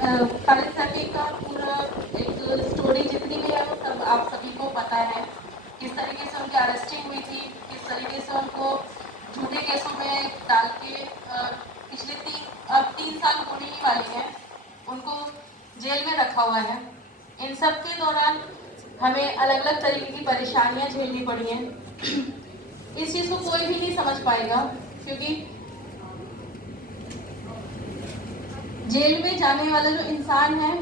खालिद सैफी का पूरा एक स्टोरी जितनी भी है वो सब आप सभी को पता है। किस तरीके से उनकी अरेस्टिंग हुई थी, किस तरीके से उनको झूठे केसों में डाल के पिछले 3 साल होने ही वाली है, उनको जेल में रखा हुआ है। इन सब के दौरान हमें अलग अलग तरीके की परेशानियां झेलनी पड़ी हैं। इस चीज़ को कोई भी नहीं समझ पाएगा, क्योंकि जेल में जाने वाला जो इंसान है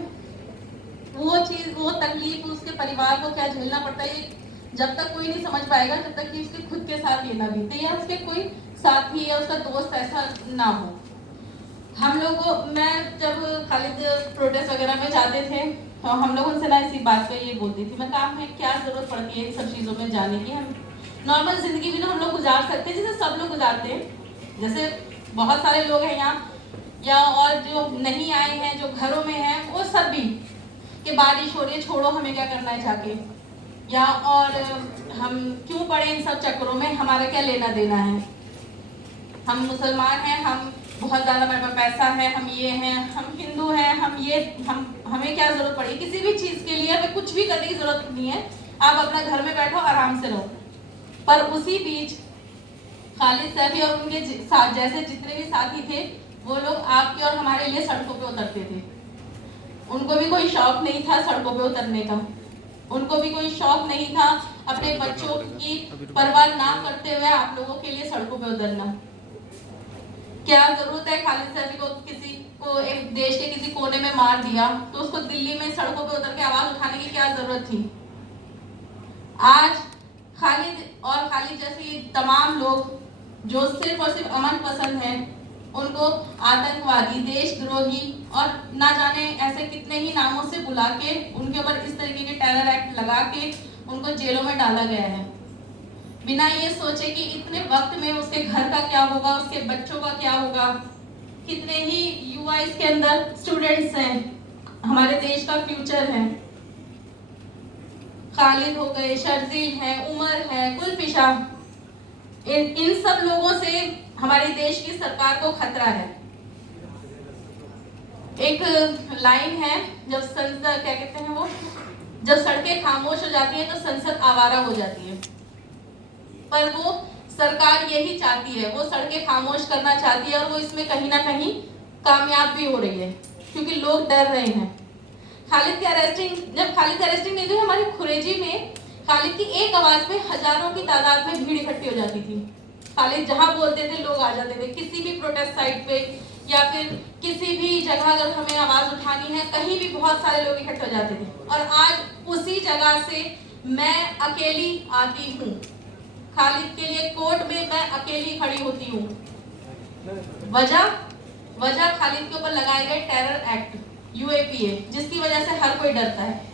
वो चीज़, वो तकलीफ उसके परिवार को क्या झेलना पड़ता है, जब तक कोई नहीं समझ पाएगा, जब तक कि उसके खुद के साथ ये ना बीते या उसके कोई साथी या उसका दोस्त ऐसा ना हो। हम लोगों, मैं जब खालिद प्रोटेस्ट वगैरह में जाते थे तो हम लोग उनसे ना इसी बात पे ये बोलती थी, मैं काम में क्या जरूरत पड़ती है इन सब चीज़ों में जाने की, हम नॉर्मल जिंदगी भी ना हम लोग गुजार सकते हैं जैसे सब लोग गुजारते हैं। जैसे बहुत सारे लोग हैं यहाँ, या और जो नहीं आए हैं, जो घरों में हैं, वो सब भी कि बारिश हो रही है, छोड़ो हमें क्या करना है जाके, या और हम क्यों पड़े इन सब चक्करों में, हमारा क्या लेना देना है, हम मुसलमान हैं, हम बहुत ज़्यादा हमारे पास पैसा है, हम ये हैं, हम हिंदू हैं, हम हमें क्या ज़रूरत पड़ी किसी भी चीज़ के लिए, हमें कुछ भी करने की ज़रूरत नहीं है, आप अपना घर में बैठो आराम से रहो। पर उसी बीच खालिद सैफी और उनके साथ जैसे जितने भी साथी थे, वो लोग आपके और हमारे लिए सड़कों पे उतरते थे। उनको भी कोई शौक नहीं था सड़कों पे उतरने का, उनको भी कोई शौक नहीं था अपने बच्चों की परवाह ना करते हुए आप लोगों के लिए सड़कों पे उतरना। क्या जरूरत है खालिद सैफी को किसी को एक देश के किसी कोने में मार दिया तो उसको दिल्ली में सड़कों पे उतर के आवाज उठाने की क्या जरूरत थी। आज खालिद और खालिद जैसे तमाम लोग जो सिर्फ और सिर्फ अमन पसंद हैं, उनको आतंकवादी, देशद्रोही और ना जाने ऐसे कितने ही नामों से बुला के उनके ऊपर इस तरीके के टेरर एक्ट लगा के उनको जेलों में डाला गया है, बिना ये सोचे कि इतने वक्त में उसके घर का क्या होगा, उसके बच्चों का क्या होगा। कितने ही युवा इसके अंदर स्टूडेंट्स हैं, हमारे देश का फ्यूचर है। खालिद हो गए, शर्जील है, उमर है, कुलफिशा, इन सब लोगों से हमारे देश की सरकार को खतरा है। एक लाइन है, जब संसद क्या कहते हैं वो, जब सड़कें खामोश हो जाती हैं तो संसद आवारा हो जाती है। पर वो सरकार यही चाहती है, वो सड़कें खामोश करना चाहती है और वो इसमें कहीं ना कहीं कामयाब भी हो रही है, क्योंकि लोग डर रहे हैं। खालिद की अरेस्टिंग, जब खालिद की अरेस्टिंग नहीं हुई, हमारे खुरेजी में खालिद की एक आवाज पे हजारों की तादाद में भीड़ इकट्ठी हो जाती थी। खालिद जहां बोलते थे लोग आ जाते थे, किसी भी प्रोटेस्ट साइट पे या फिर किसी भी जगह अगर हमें आवाज उठानी है, कहीं भी बहुत सारे लोग इकट्ठे हो जाते थे। और आज उसी जगह से मैं अकेली आती हूँ, खालिद के लिए कोर्ट में मैं अकेली खड़ी होती हूँ। वजह खालिद के ऊपर लगाए गए टेरर एक्ट यूएपीए, जिसकी वजह से हर कोई डरता है।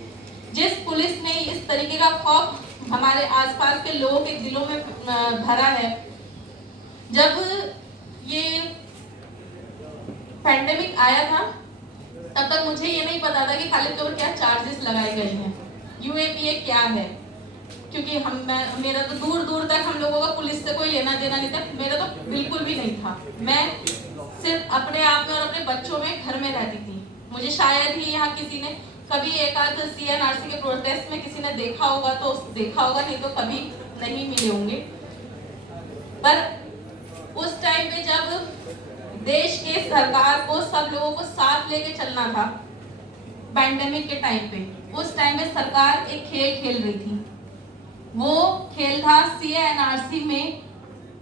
जिस पुलिस ने इस तरीके का खौफ हमारे आसपास के लोगों के दिलों में भरा है, जब ये पैंडेमिक आया था तब तक मुझे ये नहीं पता था कि खालिद के ऊपर क्या चार्जेस लगाए गए हैं, यूएपीए क्या है, क्योंकि मेरा तो दूर दूर तक हम लोगों का पुलिस से कोई लेना देना नहीं था, मेरा तो बिल्कुल भी नहीं था। मैं सिर्फ अपने आप में और अपने बच्चों में घर में रहती थी। मुझे शायद ही यहाँ किसी ने कभी एक आध सीएनआरसी के प्रोटेस्ट में किसी ने देखा होगा तो देखा होगा, नहीं तो कभी नहीं मिले होंगे। पर उस टाइम पे जब देश के सरकार को सब लोगों को साथ लेके चलना था, पैंडेमिक के टाइम पे, उस टाइम में सरकार एक खेल खेल रही थी। वो खेल था सीएनआरसी में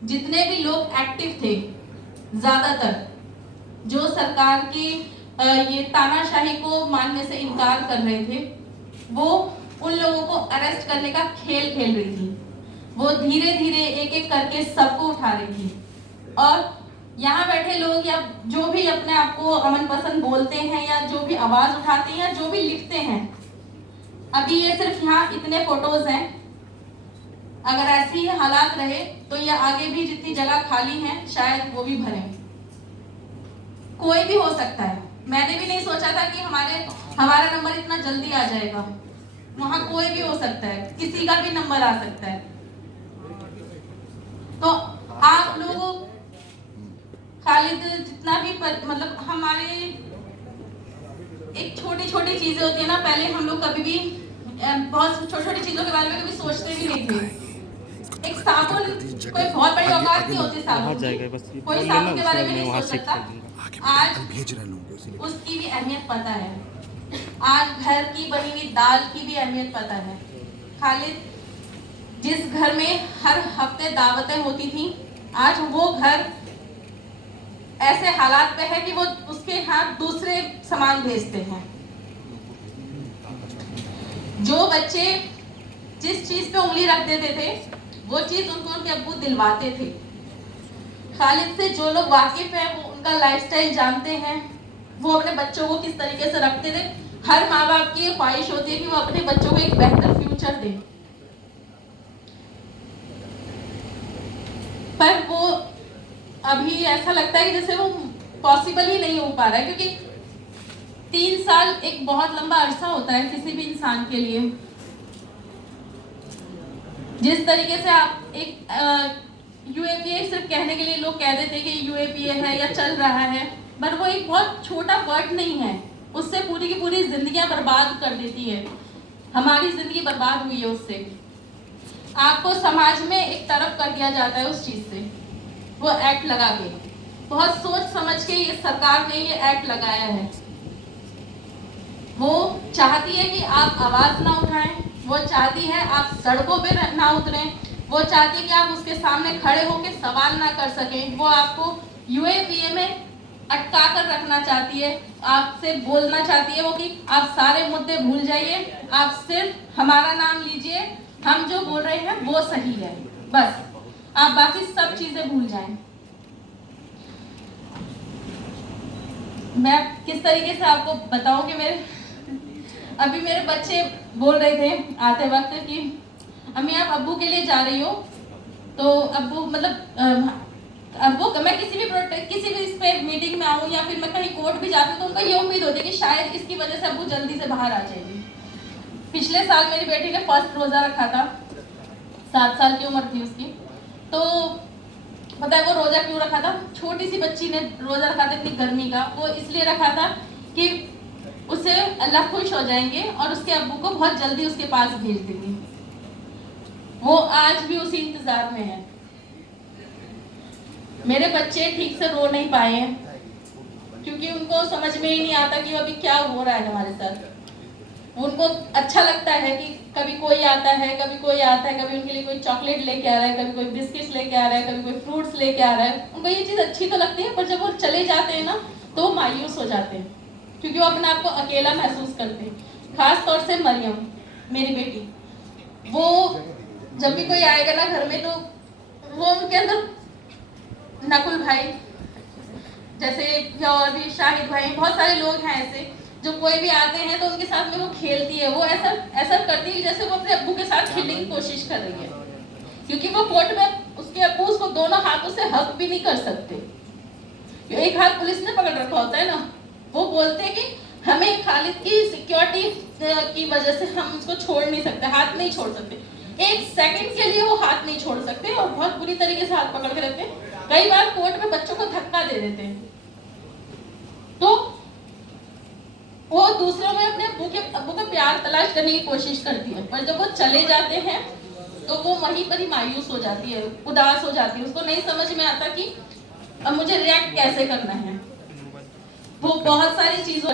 जितने भी लोग एक्टिव थे, ज्यादातर जो सरकार की ये तानाशाही को मानने से इनकार कर रहे थे, वो उन लोगों को अरेस्ट करने का खेल खेल रही थी। वो धीरे धीरे एक एक करके सबको उठा रही थी। और यहाँ बैठे लोग या जो भी अपने आप को अमन पसंद बोलते हैं या जो भी आवाज उठाते हैं या जो भी लिखते हैं, अभी ये सिर्फ यहाँ इतने फोटोज हैं, अगर ऐसे ही हालात रहे तो ये आगे भी जितनी जगह खाली है शायद वो भी भरे। कोई भी हो सकता है, मैंने भी नहीं सोचा था कि हमारा नंबर इतना जल्दी आ जाएगा। वहां कोई भी हो सकता है, किसी का भी नंबर आ सकता है। तो आप लोग खालिद जितना भी मतलब हमारे एक छोटी छोटी चीजें होती है ना, पहले हम लोग कभी भी बहुत छोटी छोटी चीजों के बारे में कभी सोचते भी नहीं थे। एक साबुन, कोई बहुत बड़ी औकात नहीं होती साबुन की, कोई साबुन के बारे में नहीं सोच सकता। आज उसकी भी अहमियत पता है। आज घर की बनी हुई दाल की भी अहमियत पता है। खालिद जिस घर में हर हफ्ते दावतें होती थी, आज वो घर ऐसे हालात पे है कि वो उसके हाथ दूसरे सामान भेजते हैं। जो बच्चे जिस चीज पे उंगली रख देते थे, वो चीज उनको उनके अब्बू दिलवाते थे। खालिद से जो लोग वाकिफ हैं, वो उनका लाइफस्टाइल जानते हैं, वो अपने बच्चों को किस तरीके से रखते थे। हर माँ बाप की ख्वाहिश होती है कि वो अपने बच्चों को एक बेहतर फ्यूचर दे, पर वो अभी ऐसा लगता है कि जैसे वो पॉसिबल ही नहीं हो पा रहा है, क्योंकि 3 साल एक बहुत लंबा अरसा होता है किसी भी इंसान के लिए। जिस तरीके से आप एक यूएपीए सिर्फ कहने के लिए लोग कह देते हैं कि यूएपीए है या चल रहा है, पर वो एक बहुत छोटा वर्ड नहीं है, उससे पूरी की पूरी जिंदगियां बर्बाद कर देती है। हमारी जिंदगी बर्बाद हुई है उससे। आपको समाज में एक तरफ कर दिया जाता है उस चीज से, वो एक्ट लगा के। बहुत सोच समझ के ये सरकार ने ये एक्ट लगाया है। वो चाहती है कि आप आवाज ना उठाएं, वो चाहती है आप सड़कों पे ना उतरें, वो चाहती है कि आप उसके सामने खड़े होकर सवाल ना कर सकें। वो आपको यूएपीए में अटका कर रखना चाहती है, आपसे बोलना चाहती है वो कि आप सारे मुद्दे भूल जाइए, आप सिर्फ हमारा नाम लीजिए, हम जो बोल रहे हैं वो सही है, बस आप बाकी सब चीजें भूल जाएं। मैं किस तरीके से आपको बताऊं कि अभी मेरे बच्चे बोल रहे थे आते वक्त कि अम्मी आप अब्बू के लिए जा रही हो, तो अब्बू मतलब अब्बू मैं किसी भी इस पे मीटिंग में आऊँ या फिर मैं कहीं कोर्ट भी जाती हूँ, तो उनको ये उम्मीद होती है कि शायद इसकी वजह से अब्बू जल्दी से बाहर आ जाएगी। पिछले साल मेरी बेटी ने फर्स्ट रोजा रखा था, 7 साल की उम्र थी उसकी। तो पता है वो रोजा क्यों रखा था? छोटी सी बच्ची ने रोजा रखा था इतनी गर्मी का। वो इसलिए रखा था कि उसे अल्लाह खुश हो जाएंगे और उसके अब्बू को बहुत जल्दी उसके पास भेज देंगे। वो आज भी उसी इंतजार में है। मेरे बच्चे ठीक से रो नहीं पाए हैं क्योंकि उनको समझ में ही नहीं आता कि अभी क्या हो रहा है हमारे साथ। उनको अच्छा लगता है कि कभी कोई आता है, कभी कोई आता है, कभी उनके लिए कोई चॉकलेट लेके आ रहा है, कभी कोई बिस्किट्स लेके आ रहा है, कभी कोई फ्रूट्स लेके आ रहा है। उनको ये चीज़ अच्छी तो लगती है, पर जब वो चले जाते हैं ना तो वो मायूस हो जाते हैं क्योंकि वो अपने आप को अकेला महसूस करते हैं। खास तौर से मरियम मेरी बेटी, वो जब भी कोई आएगा ना घर में तो वो उनके अंदर नकुल भाई जैसे और भी शाहिद भाई, बहुत सारे लोग हैं ऐसे जो कोई भी आते हैं तो उनके साथ में वो खेलती है। वो ऐसा करती है जैसे वो अपने अब्बू के साथ खेलने की कोशिश कर रही है, क्योंकि वो कोर्ट में उसके अब्बू उसको दोनों हाथों से हक भी नहीं कर सकते। एक हाथ पुलिस ने पकड़ रखा होता है ना। वो बोलते हैं कि हमें खालिद की सिक्योरिटी की वजह से हम उसको छोड़ नहीं सकते, हाथ नहीं छोड़ सकते, 1 सेकंड के लिए वो हाथ नहीं छोड़ सकते और बहुत बुरी तरीके से हाथ पकड़ के रखते हैं। कई बार कोर्ट में बच्चों को धक्का दे देते हैं। तो वो दूसरों में अपने अब्बू का प्यार तलाश करने की कोशिश करती है, पर जब वो चले जाते हैं तो वो वहीं पर ही मायूस हो जाती है, उदास हो जाती है। उसको नहीं समझ में आता कि अब मुझे रिएक्ट कैसे करना है। वो बहुत सारी चीजों